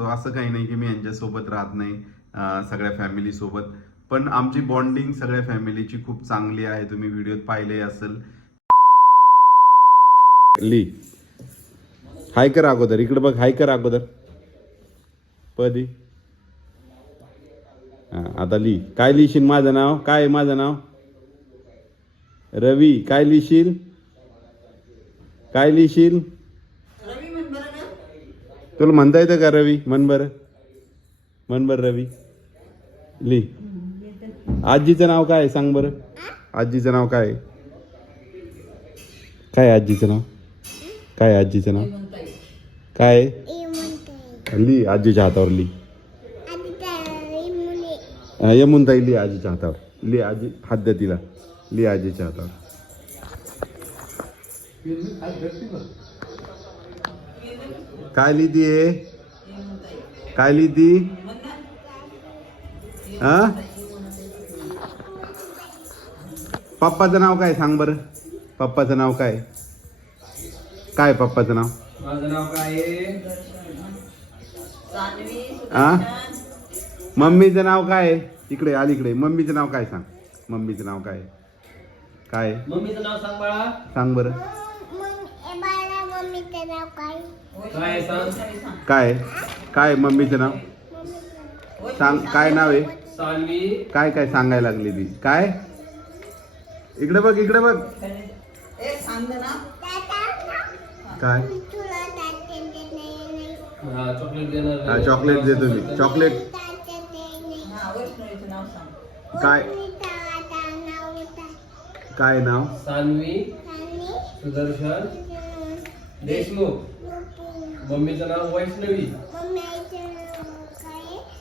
So असं काही नाही की मी यांच्यासोबत राहत नाही सगळ्या फॅमिली सोबत. पण आमची बॉन्डिंग सगळ्या फॅमिलीची खूप चांगली आहे. तुम्ही व्हिडिओत पाहिले असेल. ली. हाय कर अगोदर. इकडे बघ हाय कर अगोदर. पदी. आता ली. काय लिहिशील माझं नाव? काय माझं नाव? रवी. काय लिहिशील? काय लिहिशील? तुला म्हणता येतं का रवी? मन बरं. मन बरं रवी. ली. आजीचं नाव काय आहे? सांग बरं. आजीचं नाव काय आहे? काय आजीचं नाव? काय आजीचं नाव? काय ली आजीच्या हातावर ली. यमुनताई ली आजीच्या हातावर. ली आजी हात द्या तिला. ली आजीच्या हातावर. काय लिहिती आहे काय लिहिती? हा? पप्पाचं नाव काय सांग बरं? पप्पाचं नाव काय? काय पप्पाचं नाव? माझं नाव काय हा? मम्मीचं नाव काय? इकडे अलीकडे. मम्मीचं नाव काय सांग? मम्मीचं नाव काय? काय? मम्मीचं नाव सांग बाळा. सांग बरं. काय सांग? काय मम्मीचं नाव? सांग काय नाव आहे? सान्वी. काय काय सांगायला लागली ती? काय? इकडे बघ इकडे बघ. काय? हा चॉकलेट देणार हा चॉकलेट देतो मी चॉकलेट काय? काय नाव? सान्वी. सुदर्शन. देशमुख. मम्मीचं नाव वैष्णवी.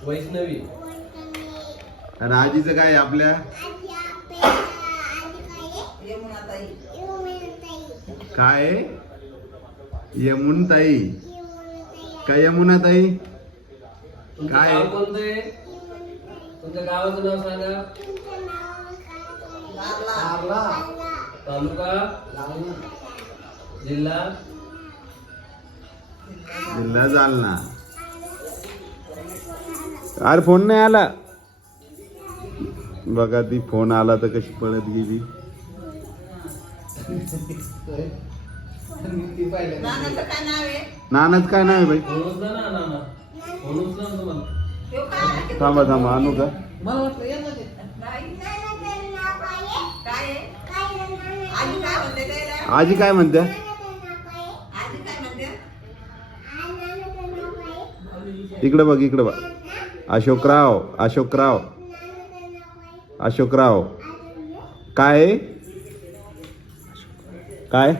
वैष्णवी. आणि आजीचं काय आहे आपल्या? काय आहे? यमुनताई. काय यमुनाताई? तुमचं काय? गाव कोणतं आहे? तुमच्या गावाचं नाव सांगा. तालुका? जिल्हा? जिल्हा जालना. अरे फोन नाही आला. बघा ती फोन आला तर कशी पळत गेली. नानाच काय नाही बाई? फोन उचला ना नाना. फोन उचला ना तुम्हाला. थांबा थांबा आणू का? मला वाटलं या ना ते. आजी काय म्हणते? इकडे बघ इकडे बघ. अशोकराव अशोकराव अशोकराव काय? काय?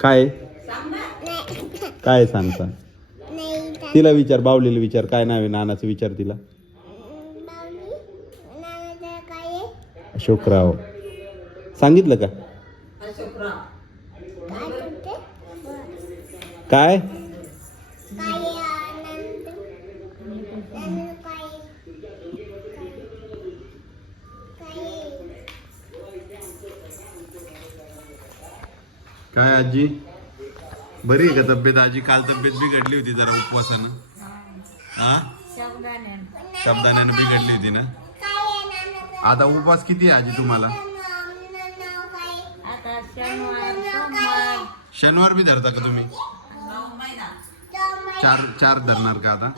काय? काय सांग सांग. तिला विचार बावलीला विचार. काय नाव आहे नानाचं विचार तिला? अशोकराव सांगितलं का? काय? काय आजी? बरी आहे का तब्येत? आजी काल तब्येत बिघडली होती जरा उपवासानं. हा शब्दाण्यानं बिघडली होती ना? आता उपवास किती आहे आजी तुम्हाला? शनिवार बी धरता का तुम्ही? चार चार धरणार का आता?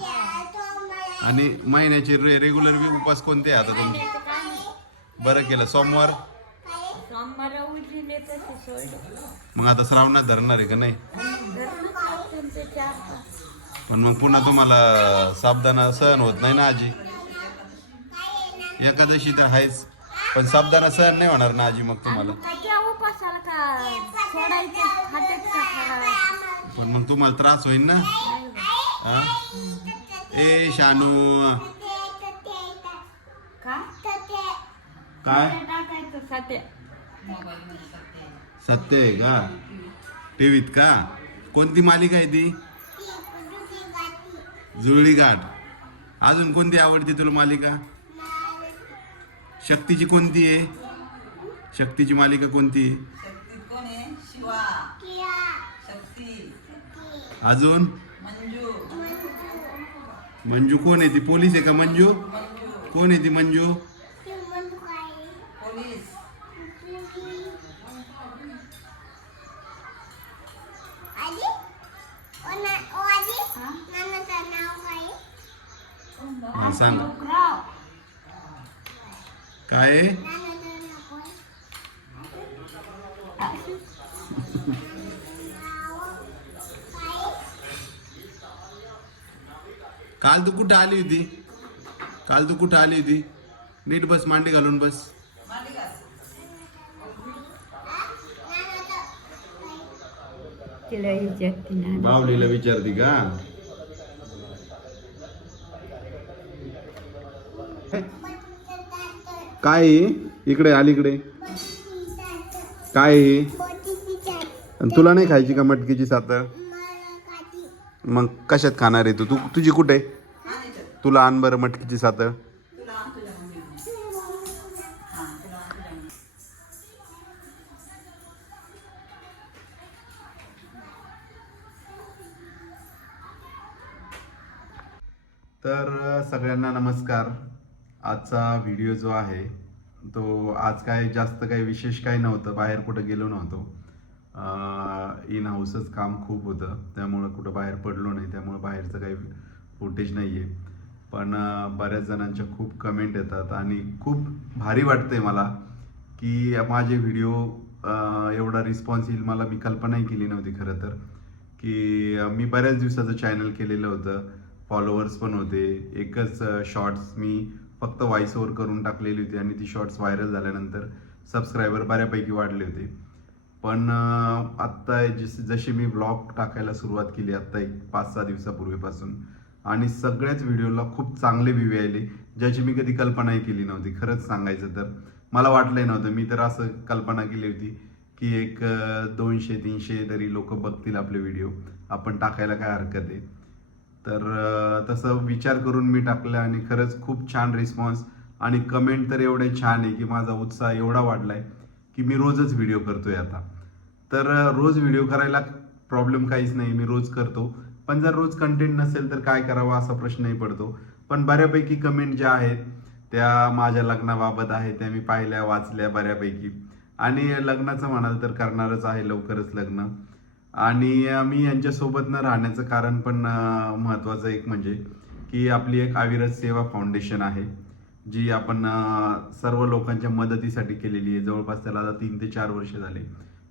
आणि महिन्याचे रे रेग्युलर बी उपवास कोणते आहे आता तुम्ही बरं केलं. सोमवार? मग आता श्रावणात धरणार आहे का नाही? चार पाच. पण मग पुन्हा तुम्हाला साबदाना सहन होत नाही ना आजी. एकादशी तर आहेच पण साबदाना सहन नाही होणार ना आजी मग तुम्हाला. का त्या उपासाला का सोडायचं खात्यात का खरा पण मग तुम्हाला त्रास होईल ना? हा? ए शानू. का? काय? टाकायचं खात्या सत्य आहे का? टीव्हीत का? कोणती मालिका आहे ती? जुळली गाठ अजून कोणती आवडते तुला मालिका? शक्तीची कोणती आहे? शक्तीची मालिका कोणती? अजून? मंजू. मंजू कोण आहे ती? पोलीस आहे का मंजू. कोण आहे ती मंजू? सांग. काय? काल तू कुठं आली होती? काल तू कुठं आली होती? नीट बस मांडी घालून बस. बावलीला विचारती का? काय इकडे अलीकडे. काय आहे? तुला नाही खायची का मटकीची सातर मग कशात खाणार आहे तू? तू तुझी कुठे? तुला आण बरं मटकीची सातर तर सगळ्यांना नमस्कार. आजचा व्हिडिओ जो आहे तो आज काय जास्त काही विशेष काही नव्हतं. बाहेर कुठं गेलो नव्हतो. इन हाऊसच काम खूप होतं. त्यामुळं कुठं बाहेर पडलो नाही. त्यामुळं बाहेरचं काही फुटेज नाही आहे पण बऱ्याच जणांच्या खूप कमेंट येतात आणि खूप भारी वाटते मला की माझे व्हिडिओ एवढा रिस्पॉन्स येईल. मला मी कल्पनाही केली नव्हती खरं तर. की मी बऱ्याच दिवसाचं चॅनल केलेलं होतं. फॉलोअर्स पण होते. एकच शॉर्ट्स मी फक्त व्हॉइस ओव्हर करून टाकलेली होती आणि ती शॉर्ट्स व्हायरल झाल्यानंतर सबस्क्रायबर बऱ्यापैकी वाढले होते. पण आत्ता जस जशी मी ब्लॉग टाकायला सुरुवात केली आत्ता एक पाच सहा दिवसापूर्वीपासून आणि सगळ्याच व्हिडिओला खूप चांगले व्ह्यू आले ज्याची मी कधी कल्पनाही केली नव्हती. खरंच सांगायचं तर मला वाटलंही नव्हतं. मी तर असं कल्पना केली होती की एक दोनशे तीनशे तरी लोक बघतील आपले व्हिडिओ आपण टाकायला काय हरकत आहे? तर तसं विचार करून मी टाकलं आणि खरंच खूप छान रिस्पॉन्स आणि कमेंट तर एवढे छान आहे की माझा उत्साह एवढा वाढलाय की मी रोजच व्हिडिओ करतोय आता. तर रोज व्हिडिओ करायला प्रॉब्लेम काहीच नाही मी रोज करतो. पण जर रोज कंटेंट नसेल तर काय करावं असा प्रश्नही पडतो. पण बऱ्यापैकी कमेंट ज्या आहेत त्या माझ्या लग्नाबाबत आहेत त्या मी पाहिल्या वाचल्या बऱ्यापैकी. आणि लग्नाचं म्हणाल तर करणारच आहे लवकरच लग्न. आणि मी यांच्यासोबत न राहण्याचं कारण पण महत्त्वाचं एक म्हणजे की आपली एक अविरत सेवा फाउंडेशन आहे जी आपण सर्व लोकांच्या मदतीसाठी केलेली आहे. जवळपास त्याला आता तीन ते चार वर्ष झाले.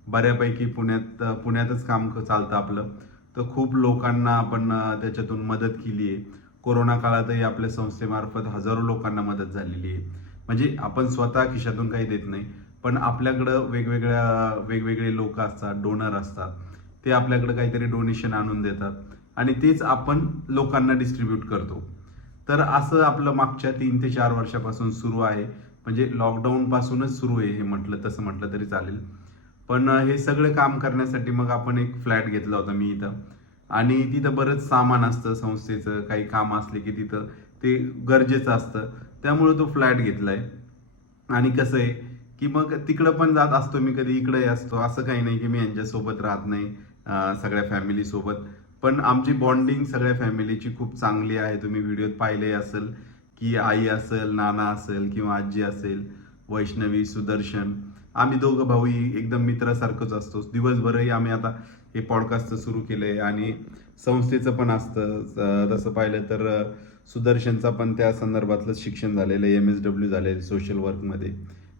बऱ्यापैकी पुण्यात पुण्यातच काम चालतं आपलं. तर खूप लोकांना आपण त्याच्यातून मदत केली आहे. कोरोना काळातही आपल्या संस्थेमार्फत हजारो लोकांना मदत झालेली आहे. म्हणजे आपण स्वतः खिशातून काही देत नाही पण आपल्याकडं वेगवेगळ्या वेगवेगळे लोक असतात डोनर असतात. ते आपल्याकडे काहीतरी डोनेशन आणून देतात. आणि तेच आपण लोकांना डिस्ट्रीब्यूट करतो. तर असं आपलं मागच्या तीन ते चार वर्षापासून सुरू आहे. म्हणजे लॉकडाऊन पासूनच सुरू आहे हे म्हटलं तसं म्हटलं तरी चालेल. पण हे सगळं काम करण्यासाठी मग आपण एक फ्लॅट घेतला होता मी इथं. आणि तिथं बरंच सामान असतं संस्थेचं काही काम असले की तिथं ते गरजेचं असतं. त्यामुळे तो फ्लॅट घेतलाय. आणि कसं आहे की मग तिकडं पण जात असतो मी कधी इकडे असतो. असं काही नाही की मी यांच्यासोबत राहत नाही. सगळ्या फॅमिलीसोबत पण आमची बॉन्डिंग सगळ्या फॅमिलीची खूप चांगली आहे. तुम्ही व्हिडिओत पाहिले असेल की आई असेल नाना असेल किंवा आजी असेल वैष्णवी सुदर्शन. आम्ही दोघं भाऊ एकदम मित्रासारखंच असतो. दिवसभरही आम्ही आता हे पॉडकास्टचं सुरू केलं आहे आणि संस्थेचं पण असतं. तसं पाहिलं तर सुदर्शनचा पण त्या संदर्भातलं शिक्षण झालेलं आहे. एम एस डब्ल्यू झालेलं सोशल वर्कमध्ये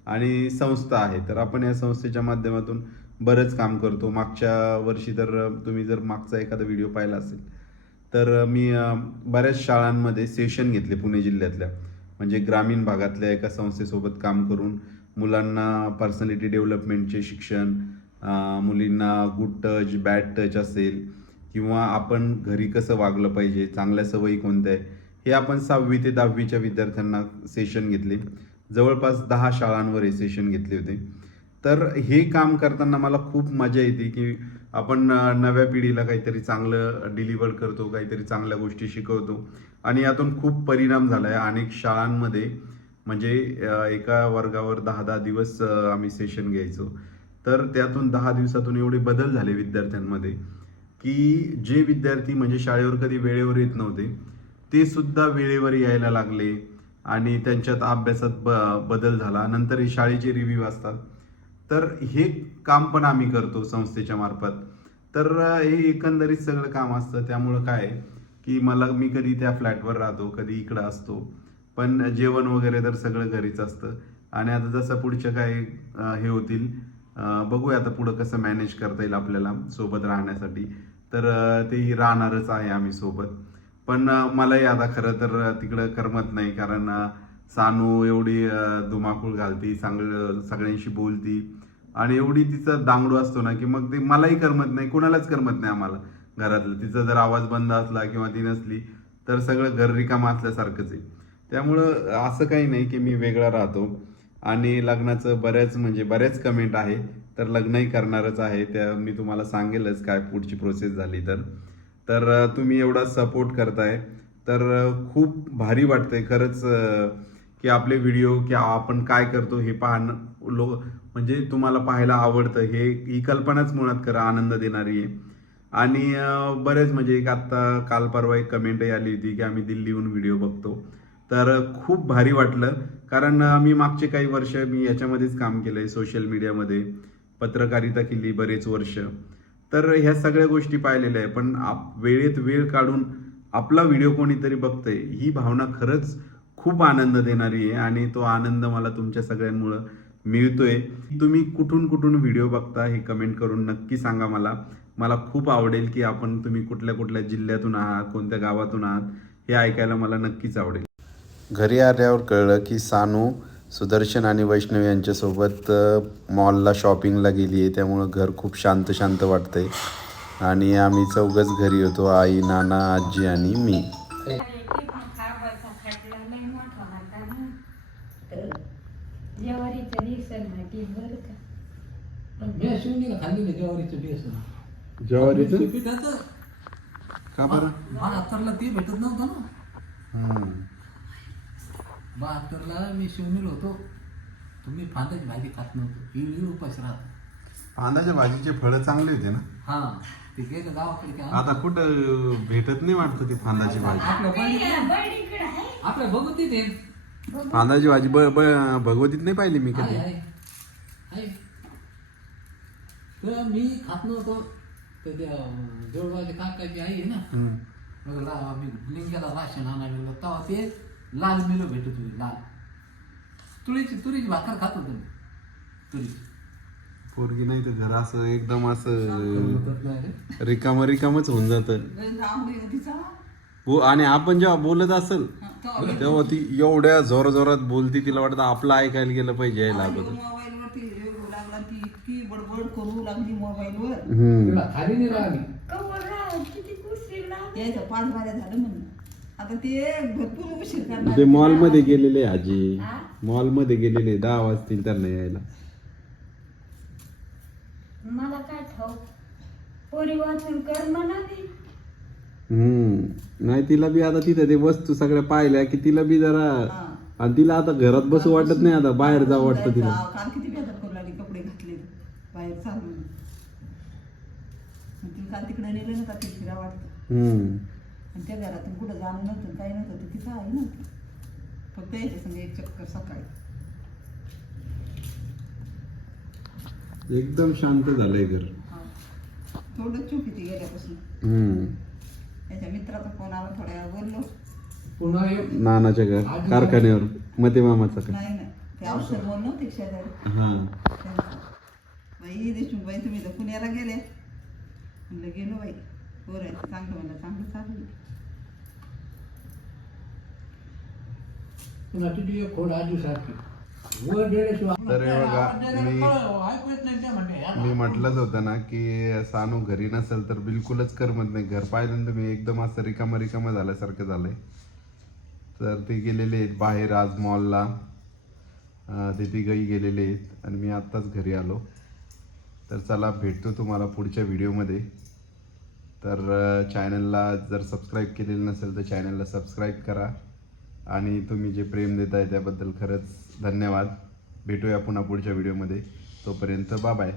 आणि संस्था आहे. तर आपण या संस्थेच्या माध्यमातून बरंच काम करतो. मागच्या वर्षी तर तुम्ही जर मागचा एखादा व्हिडिओ पाहिला असेल तर मी बऱ्याच शाळांमध्ये सेशन घेतले पुणे जिल्ह्यातल्या. म्हणजे ग्रामीण भागातल्या एका संस्थेसोबत काम करून मुलांना पर्सनॅलिटी डेव्हलपमेंटचे शिक्षण मुलींना गुड टच बॅड टच असेल किंवा आपण घरी कसं वागलं पाहिजे चांगल्या सवयी कोणत्या आहे हे आपण सहावी ते दहावीच्या विद्यार्थ्यांना सेशन घेतले. जवळपास दहा शाळांवर हे सेशन घेतले होते. तर हे काम करताना मला खूप मजा येते की आपण नव्या पिढीला काहीतरी चांगलं डिलिव्हर करतो काहीतरी चांगल्या गोष्टी शिकवतो. आणि यातून खूप परिणाम झाला आहे अनेक शाळांमध्ये म्हणजे एका वर्गावर दहा दहा दिवस आम्ही सेशन घ्यायचो. तर त्यातून दहा दिवसातून एवढे बदल झाले विद्यार्थ्यांमध्ये की जे विद्यार्थी म्हणजे शाळेवर कधी वेळेवर येत नव्हते ते सुद्धा वेळेवर यायला लागले आणि त्यांच्यात अभ्यासात ब बदल झाला. नंतर हे शाळेचे रिव्ह्यू असतात. तर हे काम पण आम्ही करतो संस्थेच्या मार्फत. तर हे एकंदरीत सगळं काम असतं. त्यामुळं काय आहे की मला मी कधी त्या फ्लॅटवर राहतो कधी इकडं असतो. पण जेवण वगैरे तर सगळं घरीच असतं. आणि आता जसं पुढचं काय हे होतील बघूया आता पुढं कसं मॅनेज करता येईल आपल्याला सोबत राहण्यासाठी. तर तेही राहणारच आहे आम्ही सोबत. पण मलाही आता खरं तर तिकडं करमत नाही. कारण सानू एवढी धुमाकूळ घालती चांगलं सगळ्यांशी बोलती. आणि एवढी तिचा दांगडू असतो ना की मग ते मलाही करमत नाही कुणालाच करमत नाही आम्हाला. घरातलं तिचा जर आवाज बंद असला किंवा ती नसली तर सगळं घर रिकाम असल्यासारखंच आहे. त्यामुळं असं काही नाही की मी वेगळा राहतो. आणि लग्नाचं बऱ्याच म्हणजे बऱ्याच कमेंट आहे तर लग्नही करणारच आहे. त्या मी तुम्हाला सांगेलच काय पुढची प्रोसेस झाली तर. तर तुम्ही एवढा सपोर्ट करताय. तर खूप भारी वाटतंय. खरंच की आपले व्हिडिओ की आपण काय करतो हे पाहणं लो म्हणजे तुम्हाला पाहायला आवडतं. हे ही कल्पनाच मुळात खरं आनंद देणारी आहे. आणि बरेच म्हणजे एक आत्ता काल परवा एक कमेंटही आली होती की आम्ही दिल्लीहून व्हिडिओ बघतो. तर खूप भारी वाटलं. कारण मी मागचे काही वर्ष मी याच्यामध्येच काम केलं आहे सोशल मीडियामध्ये पत्रकारिता केली बरेच वर्ष. तर ह्या सगळ्या गोष्टी पाहिलेल्या आहे. पण आप वेळेत वेळ काढून आपला व्हिडिओ कोणीतरी बघतंय ही भावना खरंच खूप आनंद देणारी आहे. आणि तो आनंद मला तुमच्या सगळ्यांमुळं मिळतोय. तुम्ही कुठून कुठून व्हिडिओ बघता हे कमेंट करून नक्की सांगा मला. मला खूप आवडेल की आपण तुम्ही कुठल्या कुठल्या जिल्ह्यातून आहात कोणत्या गावातून आहात हे ऐकायला मला नक्कीच आवडेल. घरी आल्यावर कळलं की सानू सुदर्शन आणि वैष्णव यांच्यासोबत मॉलला शॉपिंगला गेली आहे त्यामुळं घर खूप शांत शांत वाटतंय. आणि आम्ही चौघच घरी होतो आई नाना आजी आणि मी जेवारीचं दिसन माहिती बरं का मी शिवणीला खाल्लेलं ज्वारीचं बेसन ज्वारीचं पिठाचं का बरं बहात्तरला ते भेटत नव्हतं ना हम्म. बहात्तरला मी शिवणीला होतो तुम्ही फांद्याची भाजी खात नव्हतो इळ इळ उपास राहत कांद्याच्या भाजीचे फळं चांगले होते ना हा ते गेलं गावाकडे की आता कुठं भेटत नाही वाटतं ती फांदाची भाजी आपल्या बळी- आहे आपल्या बघू ते फांदाची भाजी ब ब- भगवतीत नाही पाहिली मी कधी आहे आहे तर मी खात नव्हतो. तर त्या जवळबाचे काकाची आई आहे ना हम्म. मग ला- मी लिंग्याला राशन आणायला गेलो. तेव्हा ते लाल मिलो भेटत होती लाल. तुळीची तुरीची भाकर खात होतो मी. तुरीची. पोरगी नाही तर घर असं एकदम असं नाही रे. रिकाम रिकामच होऊन जातं. हो आणि आपण जेव्हा बोलत असेल तेव्हा ती एवढ्या जोर जोरात बोलती तिला वाटतं आपलं ऐकायला गेलं पाहिजे यायला अगोदर मोबाईल वरती रेडिओ लागला ती बडबड करू लागली मोबाईल वर हम्म. तिला खाली नाही राहिली कवर राहा किती कुस्ती लागली. यायचं पाच बाऱ्या झालं म्हणून आता ते भरपूर उशीर करणार ते मॉलमध्ये गेलेले आजी. हा? मॉलमध्ये गेलेले दहा वाजतील त्यांना यायला. मला काय ठाऊक? पोरी वाचून कर म्हणाली हम्म. नाही तिला बी आता तिथे ते वस्तू सगळ्या पाहिल्या की तिला बी जरा हा. आणि तिला आता घरात बसू वाटत नाही आता बाहेर जावं वाटतं तिला. जायचं. काल किती बेजार करू लागली कपडे घातले बाहेर चालून मग तिला काल तिकडे नेलं ना का ती फिरा वाटतं. हम्म. आणि त्या घरातून कुठं जाणं नव्हतं काही नव्हतं तिथं आहे नव्हतं फक्त यायच्या संग एक चक्कर सकाळी. एकदम शांत झालंय घर. हा. थोडं चूक ती गेल्यापासून. हम्म. त्याच्या मित्राचा फोन आला थोड्या वेळ बोललो. पुन्हा नानाच्या घर कारखान्यावर मते मामाचा नाही नाही. ते औषध बोल नव्हते शेजारी. हा. त्यांचं. बाई देशमुख बाई तुम्ही तर पुण्याला गेले. म्हणलं गेलो बाई. चांगलं चांगलं तर हे बघा, मी-. मी म्हटलंच होतं ना की सानू घरी नसेल तर बिलकुलच करमत नाही. घर पाहिल्यानंतर मी एकदम असं रिकामा रिकामा झाल्यासारखं झालंय. तर ते गेलेले आहेत बाहेर आज मॉलला ते तिघही गेलेले आहेत. आणि मी आत्ताच घरी आलो. तर चला भेटतो तुम्हाला पुढच्या व्हिडिओमध्ये तर चॅनलला जर सबस्क्राईब केलेलं नसेल तर चॅनलला सबस्क्राईब करा. आणि तुम्ही जे प्रेम देताय त्याबद्दल खरंच धन्यवाद. भेटूया पुन्हा पुढच्या व्हिडिओमध्ये तोपर्यंत बाय